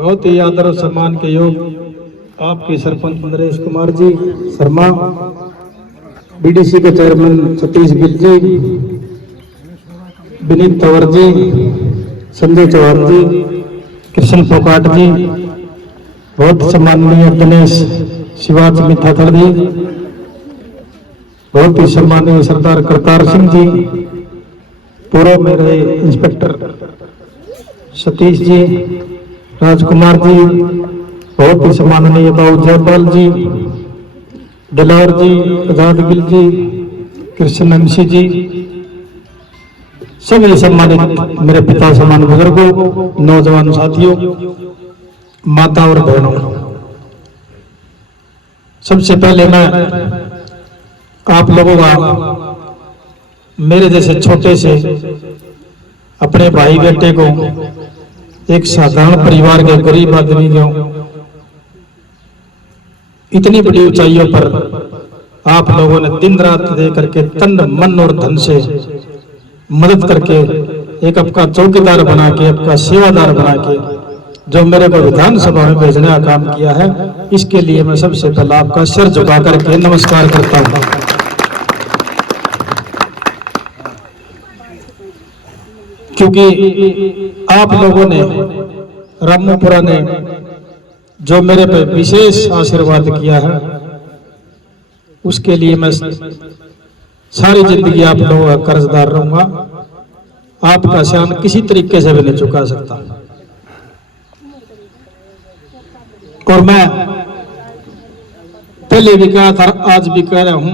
बहुत ही आदर और सम्मान के योग आपके सरपंच नरेश कुमार जी शर्मा, बीडीसी के चेयरमैन सतीश गिल जी, विनीत तंवर जी, संजय चौहान जी, कृष्ण फोकाट जी, बहुत सम्माननीय दिनेश शिवाज मिठाथड़ जी, बहुत ही सम्माननीय सरदार करतार सिंह जी, पूर्व में रहे इंस्पेक्टर सतीश जी, राजकुमार जी, बहुत ही सम्माननीय बाबू जयपाल जी, दिलावर जी, आजाद गिल जी, कृष्ण एमसी जी, सभी सम्मानित मेरे पिता समान बुजुर्गों, नौजवान साथियों, माता और बहनों, सबसे पहले मैं आप लोगों का मेरे जैसे छोटे से अपने भाई बेटे को एक साधारण परिवार के गरीब आदमी को इतनी बड़ी ऊंचाइयों पर आप लोगों ने दिन रात दे करके तन मन और धन से मदद करके एक आपका चौकीदार बना के, आपका सेवादार बना के जो मेरे को विधानसभा में भेजने का काम किया है, इसके लिए मैं सबसे पहले आपका सिर झुका करके नमस्कार करता हूं। क्योंकि आप लोगों ने, रामपुरा ने जो मेरे पे विशेष आशीर्वाद किया है, उसके लिए मैं सारी जिंदगी आप लोगों का कर्जदार रहूंगा। आपका शान किसी तरीके से भी नहीं चुका सकता। और मैं पहले भी कहा था, आज भी कह रहा हूं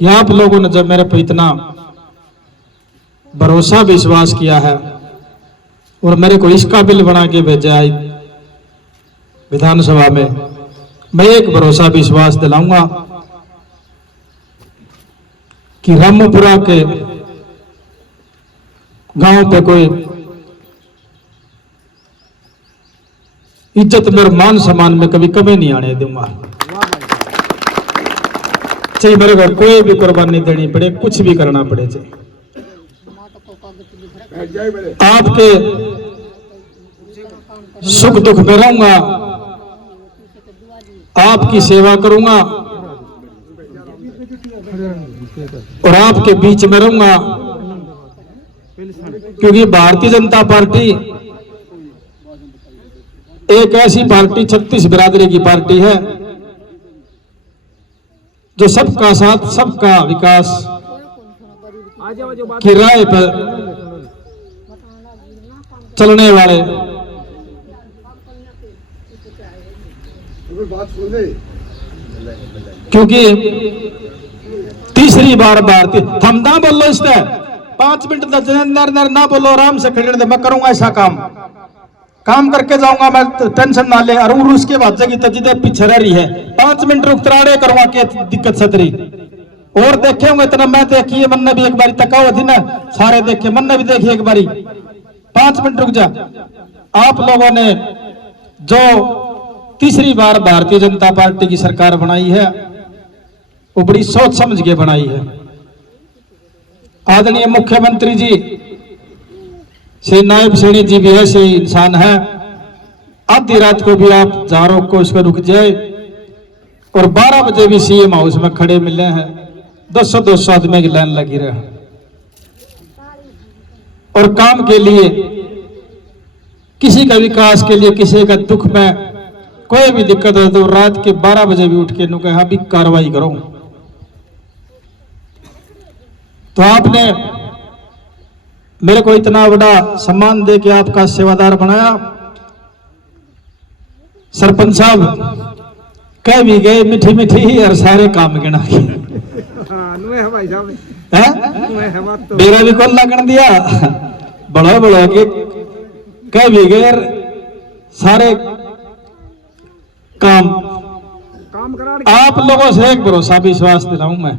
कि आप लोगों ने जब मेरे पे इतना भरोसा विश्वास किया है और मेरे को इस काबिल बना के भेजा है विधानसभा में, मैं एक भरोसा विश्वास दिलाऊंगा कि रामपुरा के गांव पे कोई इज्जत में और मान सम्मान में कभी कमी नहीं आने दूंगा। चाहे मेरे को कोई भी कुर्बानी देनी पड़े, कुछ भी करना पड़े, चाहे आपके सुख दुख में रहूंगा, आपकी सेवा करूंगा और आपके बीच में रहूंगा। क्योंकि भारतीय जनता पार्टी एक ऐसी पार्टी, 36 बिरादरी की पार्टी है जो सबका साथ, सबका विकास की राह पर चलने वाले, क्योंकि तीसरी बार भारतीय, हम ना बोलो इससे 5 मिनट नर ना बोलो, आराम से खड़े, मैं करूंगा ऐसा काम करके जाऊंगा, मैं टेंशन ना ले। और उसके बाद जगह तजिदे पीछे रह रही है, 5 मिनट रुक तराड़े करूंगा के दिक्कत सतरी और देखे होंगे इतना। मैं देखिए मन ने भी एक बारी तका हुआ थी ना, सारे देखे, मन ने भी देखिए एक बारी, 5 मिनट रुक जा। आप लोगों ने जो तीसरी बार भारतीय जनता पार्टी की सरकार बनाई है, वो बड़ी सोच समझ के बनाई है। आदरणीय मुख्यमंत्री जी श्री नायब सैनी जी भी ऐसे इंसान है, आधी रात को भी आप जारों को उसमें रुक जाए और 12 बजे भी सीएम हाउस में खड़े मिले हैं, 200 आदमी की लाइन लगी रहे और काम के लिए, किसी का विकास के लिए, किसी का दुख में कोई भी दिक्कत हो तो रात के 12 बजे भी उठ के नु कहा भी कार्रवाई करो। तो आपने मेरे को इतना बड़ा सम्मान दे के आपका सेवादार बनाया। सरपंच साहब कह भी गए मीठी मीठी ही और सारे काम गिना के मेरा भी कौन लगन दिया, बड़ा बड़ा के कह भी गए सारे काम आप लोगों से एक भरोसा विश्वास दिलाऊं मैं,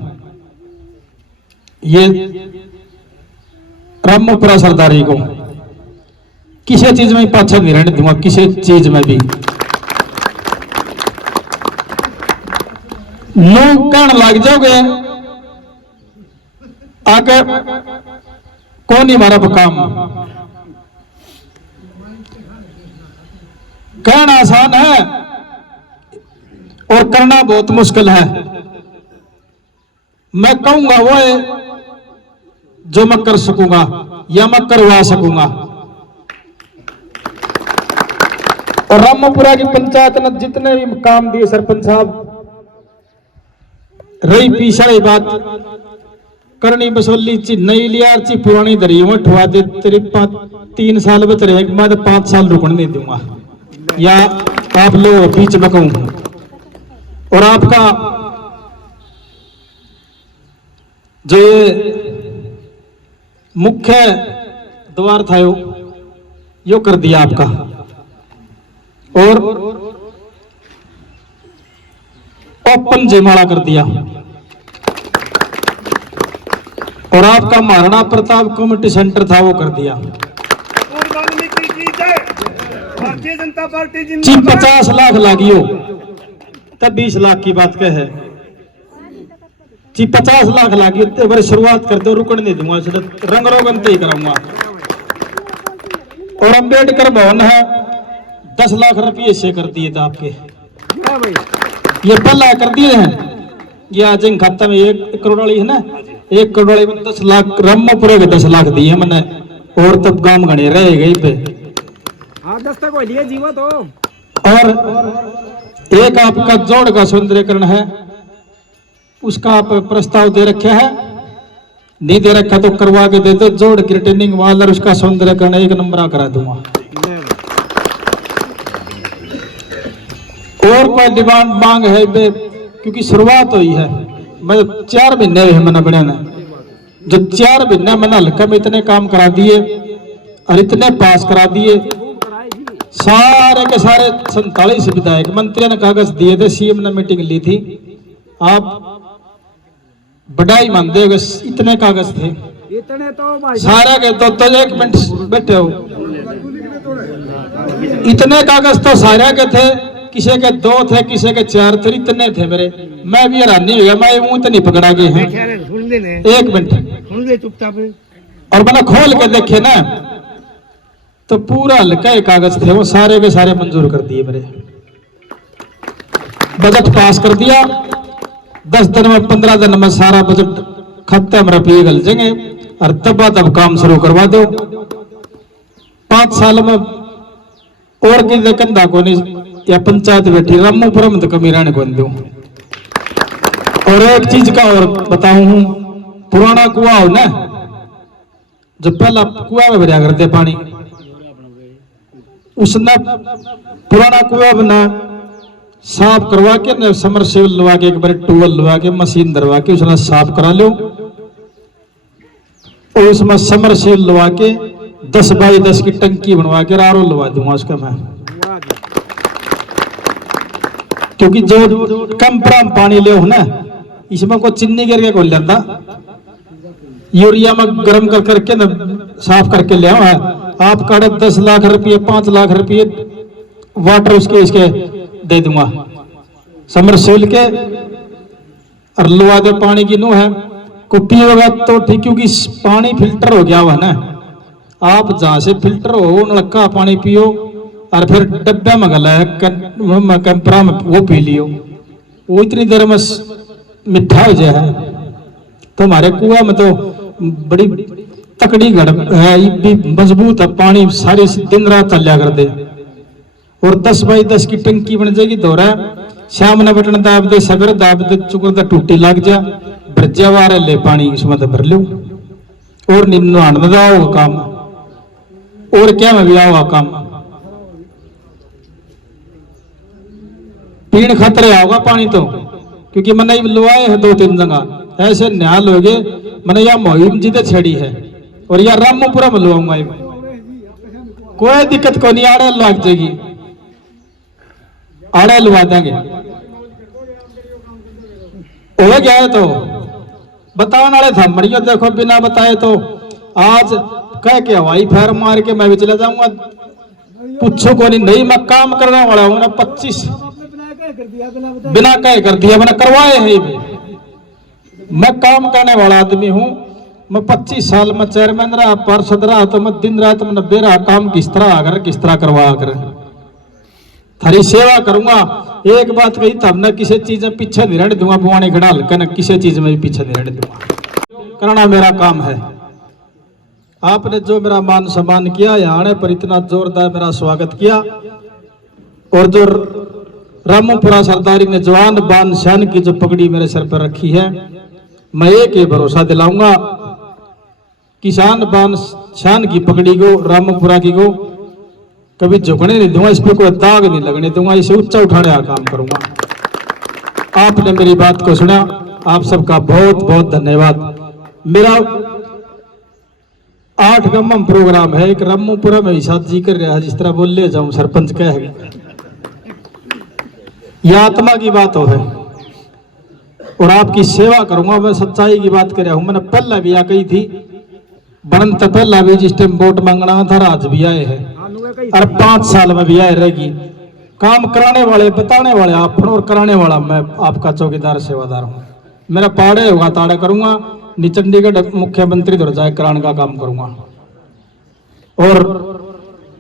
ये रामपुरा सरदारी को किसी चीज में पाछा नहीं रहने दूंगा, किसी चीज में भी। लोग कहने लग जाओगे आगे कौन ही हमारा काम, कहना आसान है और करना बहुत मुश्किल है। मैं कहूंगा वो है जो मैं कर सकूंगा या मैं करवा सकूंगा। और रामपुरा की पंचायत ने जितने भी काम दिए सरपंच साहब, रही पीछे बात करनी बसोली ची नई लियार ची पुरानी दरी में ठुआ दे तेरे 3 साल बच रहे, मैं तो 5 साल रुकने नहीं दूंगा या आप लोग बीच में कहूं। और आपका जो ये मुख्य द्वार था यो कर दिया आपका, और ओपन जयमाला कर दिया। और आपका महाराणा प्रताप कम्युनिटी सेंटर था वो कर दिया। भारतीय जनता पार्टी जी 50 लाख लागियो तब 20 लाख की बात कह है जी 50 लाख लागियो तो बार शुरुआत कर दो, रुकने नहीं दूंगा, रंग रोगन ही कराऊंगा। और अम्बेडकर भवन है 10 लाख रुपये से कर दिए थे आपके, ये पहला कर दिए हैं। ये आज इन खाता में 1 करोड़ वाली है ना, 1 करोड़ वाली में 10 लाख रामपुरे के 10 लाख दिए मैंने, और तब काम गणे रह गई पे। हाँ 10 तक लिए जीवा तो। और एक आपका जोड़ का सौंदर्यकरण है, उसका आप प्रस्ताव दे रखे है, नहीं दे रखा तो करवा के दे दो। जोड़ की रिटर्निंग वाला उसका सौंदर्यकरण 1 नंबर करा दूंगा। और कोई डिमांड मांग है बे, क्योंकि शुरुआत हुई है, मैं 4 महीने हुए मैंने बने ना, जो 4 महीने मैंने हल्का में इतने काम करा दिए और इतने पास करा दिए, सारे के सारे 47 विधायक मंत्रियों ने कागज दिए थे, सीएम ने मीटिंग ली थी, आप बधाई मानते हो, इतने कागज थे इतने तो सारे के। तो 1 मिनट बैठे हो, इतने कागज तो सारे के थे, किसी के 2 थे, किसी के 4 थे, इतने थे मेरे। मैं भी हैरानी हो गया, मैं मुंह तो नहीं पकड़ा गए हैं। 1 मिनट चुपचाप। और मैंने खोल के देखे ना तो पूरा हल्का कागज थे, वो सारे के सारे मंजूर कर दिए मेरे। बजट पास कर दिया, 10 दिन में 15 दिन में सारा बजट खाते में रुपये गल जाएंगे, और तब काम शुरू करवा दो। 5 साल में और कि कंधा को नहीं या पंचायत बैठी रामपुरम तो कमी रहने को दू। और एक चीज का और बताऊं, पुराना कुआं हो ना, जो पहला कुआं में भरा करते पानी, उसने पुराना कुआं बना साफ करवा के न समरसेबल लगा के, एक बार ट्यूबवेल लगा के, मशीन दरवा के उसने साफ करा लो, और उसमें समरसेबल लगा के 10 बाई 10 की टंकी बनवा के आरओ लगा दूंगा उसका मैं। क्योंकि जो कम प्राम पानी ले हो ना, इसमें को चीनी करके खोल जाता, यूरिया में गर्म कर करके ना साफ करके ले आओ है। आप काढ़े 10 लाख रुपये 5 लाख रुपये वाटर उसके इसके दे दूंगा समरसेबल के, और लुआ दे पानी की नू है को पियोगा तो ठीक, क्योंकि पानी फिल्टर हो गया हुआ ना। आप जहां से फिल्टर हो नलका पानी पियो, और फिर डब्बे में गला है कैंपरा में वो पी लियो, वो इतनी देर में मिठा हो जाए। तो हमारे कुआं में तो बड़ी तकड़ी घड़ है, भी मजबूत है, पानी सारी दिन रात चलिया कर दे। और 10 बाई 10 की टंकी बन जाएगी, दोहरा शाम ने बटन दाब दे, सवेरे दाब दे, चुकर टूटी लग जा, भरजा वारे ले पानी उसमें तो भर लो। और नहान में आओ काम, और क्या में भी आओ काम, पीण खतरे आओगा पानी तो, क्योंकि मैंने लुआए है 2-3 जगह ऐसे न्याल हो गए। मैंने यह मोहिम जी छड़ी है, और यह रामपुरा में लुआऊंगा, कोई दिक्कत को नहीं, आड़े लग जाएगी, आड़े लुआ देंगे। हो गया है तो बताने वाले था मरियो, देखो बिना बताए तो आज कह के हवाई फायर मार के मैं भी चला जाऊंगा, पूछो को नहीं, मैं काम करने वाला हूं ना। 25 बिना कह कर दिया, मैंने करवाए है, मैं काम करने वाला आदमी हूं। मैं 25 साल में चेयरमैन रहा, पार्षद रहा, तो मैं दिन रात में बेरा काम किस तरह आकर किस तरह करवा कर। थारी सेवा करूंगा। एक बात कही तब न किसी चीज में पीछे नहीं रहने दूंगा, बुआने खड़ा हल्का न किसी चीज में भी पीछे नहीं रहने दूंगा। करना मेरा काम है। आपने जो मेरा मान सम्मान किया, यहाँ आने पर इतना जोरदार मेरा स्वागत किया, और जो रामोपुरा सरदारी ने जवान बान शान की जो पगड़ी मेरे सर पर रखी है, मैं एक ही भरोसा दिलाऊंगा, किसान बान शान की पगड़ी को, रामोपुरा की को कभी झुकने नहीं दूंगा, इस पे कोई दाग नहीं लगने दूंगा, इसे ऊंचा उठाने का काम करूंगा। आपने मेरी बात को सुना, आप सबका बहुत बहुत धन्यवाद। मेरा 8 गम्मम प्रोग्राम है, एक रामोपुरा में साथ जी कर रहा है, जिस तरह बोल ले जाऊं सरपंच कह यह आत्मा की बात हो है, और आपकी सेवा करूंगा। मैं सच्चाई की बात कर रहा हूं। मैंने पहला भी आ गई थी बनन तो पहला भी जिस टाइम वोट मांगना था, आज भी आए हैं और 5 साल में भी आए रहेगी। काम कराने वाले बताने वाले आप, और कराने वाला मैं आपका चौकीदार सेवादार हूँ। मेरा पाड़े होगा ताड़े करूंगा, नी चंडीगढ़ मुख्यमंत्री दर जाए कराने का काम करूंगा। और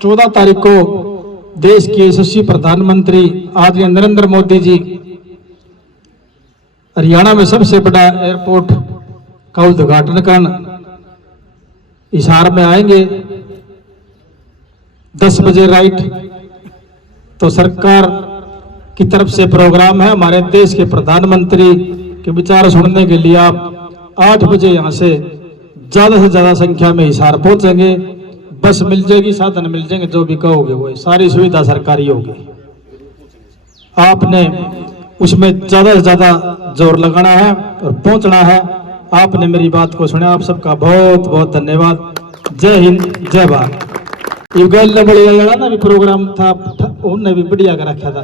14 तारीख को देश के यशस्वी प्रधानमंत्री आदरणीय नरेंद्र मोदी जी हरियाणा में सबसे बड़ा एयरपोर्ट का उद्घाटन करने हिसार में आएंगे 10 बजे राइट। तो सरकार की तरफ से प्रोग्राम है, हमारे देश के प्रधानमंत्री के विचार सुनने के लिए आप 8 बजे यहाँ से ज्यादा संख्या में हिसार पहुंचेंगे। बस मिल जाएगी, साधन मिल जाएंगे, जो भी कहोगे वो सारी सुविधा सरकारी होगी। आपने उसमें ज्यादा से ज्यादा जोर लगाना है और पहुंचना है। आपने मेरी बात को सुना, आप सबका बहुत बहुत धन्यवाद। जय हिंद, जय भारत। ये गल बढ़िया ना भी प्रोग्राम था, उनने भी बढ़िया कर रखा था।